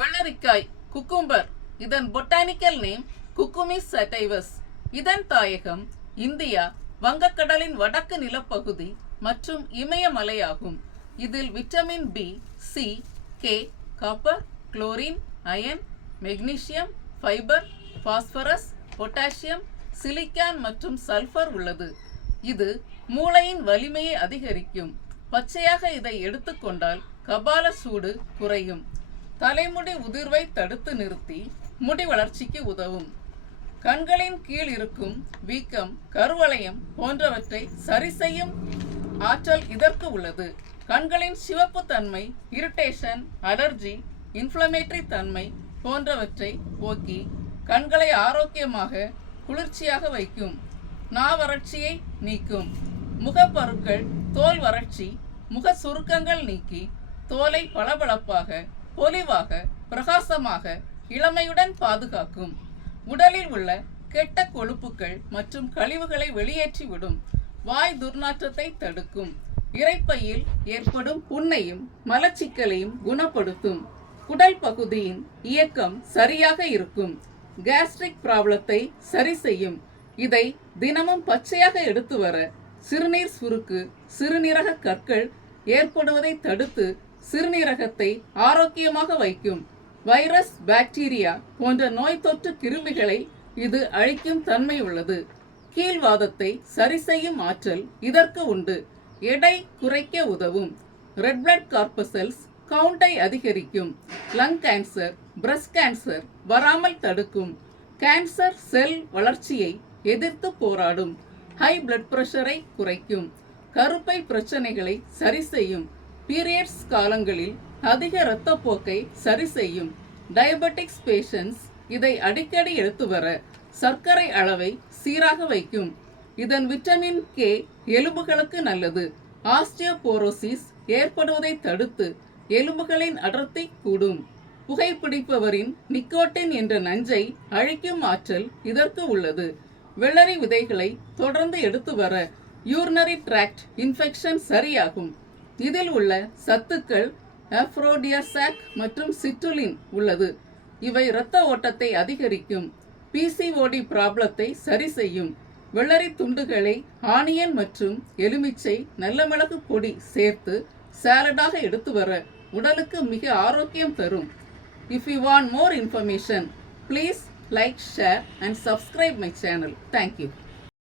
வெள்ளரிக்காய் குக்கும்பர். இதன் botanical name குக்குமிஸ் சடைவஸ். இதன் தாயகம் இந்தியா, வங்கக்கடலின் வடக்கு நிலப்பகுதி மற்றும் இமயமலையாகும். இதில் vitamin B, C, K, copper, chlorine, iron, magnesium, fibre, phosphorus, potassium, silicon மற்றும் சல்பர் உள்ளது. இது மூளையின் வலிமையை அதிகரிக்கும். பச்சையாக இதை எடுத்துக்கொண்டால் கபால சூடு குறையும். தலைமுடி உதிர்வை தடுத்து நிறுத்தி முடி வளர்ச்சிக்கு உதவும். கண்களின் கீழ் இருக்கும் வீக்கம், கருவளையம் போன்றவற்றை சரி செய்யும் ஆற்றல் இதற்கு உள்ளது. கண்களின் சிவப்பு தன்மை, இரிட்டேஷன், அலர்ஜி, இன்ஃப்ளமேட்டரி தன்மை போன்றவற்றை போக்கி கண்களை ஆரோக்கியமாக குளிர்ச்சியாக வைக்கும். நாவறட்சியை நீக்கும். முகப்பருக்கள், தோல் வறட்சி, முக சுருக்கங்கள் நீக்கி தோலை பளபளப்பாக, பொலிவாக, பிரகாசமாக, இளமையுடன் பாதுகாக்கும். உடலில் உள்ள கெட்ட கொழுப்புகள் மற்றும் கழிவுகளை வெளியேற்றிவிடும். வாய் துர்நாற்றத்தை தடுக்கும். இரைப்பையில் ஏற்படும் புண்ணையும் மலச்சிக்கலையும் குணப்படுத்தும். குடல் பகுதியின் இயக்கம் சரியாக இருக்கும். கேஸ்ட்ரிக் ப்ராப்ளத்தை சரி செய்யும். இதை தினமும் பச்சையாக எடுத்து வர சிறுநீர் சுருக்கு, சிறுநீரக கற்கள் ஏற்படுவதை தடுத்து சிறுநீரகத்தை ஆரோக்கியமாக வைக்கும். வைரஸ், பாக்டீரியா போன்ற நோய் தொற்று கிருமிகளை இது அழிக்கும் தன்மை உள்ளது. கீழ்வாதத்தை சரி செய்யும் ஆற்றல் இதற்கு உண்டு. எடை குறைக்க உதவும். ரெட் பிளட் கார்பசல்ஸ் கவுண்டை அதிகரிக்கும். லங் கேன்சர், பிரஸ்ட் கேன்சர் வராமல் தடுக்கும். கேன்சர் செல் வளர்ச்சியை எதிர்த்து போராடும். ஹை பிளட் பிரஷரை குறைக்கும். கருப்பை பிரச்சனைகளை சரி செய்யும். பீரியட்ஸ் காலங்களில் அதிக இரத்தப்போக்கை சரி செய்யும். டயபெட்டிக்ஸ் பேஷண்ட்ஸ் இதை அடிக்கடி எடுத்து வர சர்க்கரை அளவை சீராக வைக்கும். இதன் விட்டமின் கே எலும்புகளுக்கு நல்லது. ஆஸ்டியோபோரோசிஸ் ஏற்படுவதை தடுத்து எலும்புகளின் அடர்த்தி கூடும். புகைப்பிடிப்பவரின் நிக்கோட்டின் என்ற நஞ்சை அழிக்கும் ஆற்றல் இதற்கு உள்ளது. வெள்ளரி விதைகளை தொடர்ந்து எடுத்து வர யூரினரி ட்ராக்ட் இன்ஃபெக்ஷன் சரியாகும். இதில் உள்ள சத்துக்கள் ஆஃப்ரோடியாசாக் மற்றும் சிட்ருலின் உள்ளது. இவை இரத்த ஓட்டத்தை அதிகரிக்கும். பிசிஓடி ப்ராப்ளத்தை சரி செய்யும். வெள்ளரி துண்டுகளை ஆனியன் மற்றும் எலுமிச்சை, நல்ல மிளகு பொடி சேர்த்து சாலடாக எடுத்து வர உடலுக்கு மிக ஆரோக்கியம் தரும். If you want more information, please like, share and subscribe my channel. Thank you.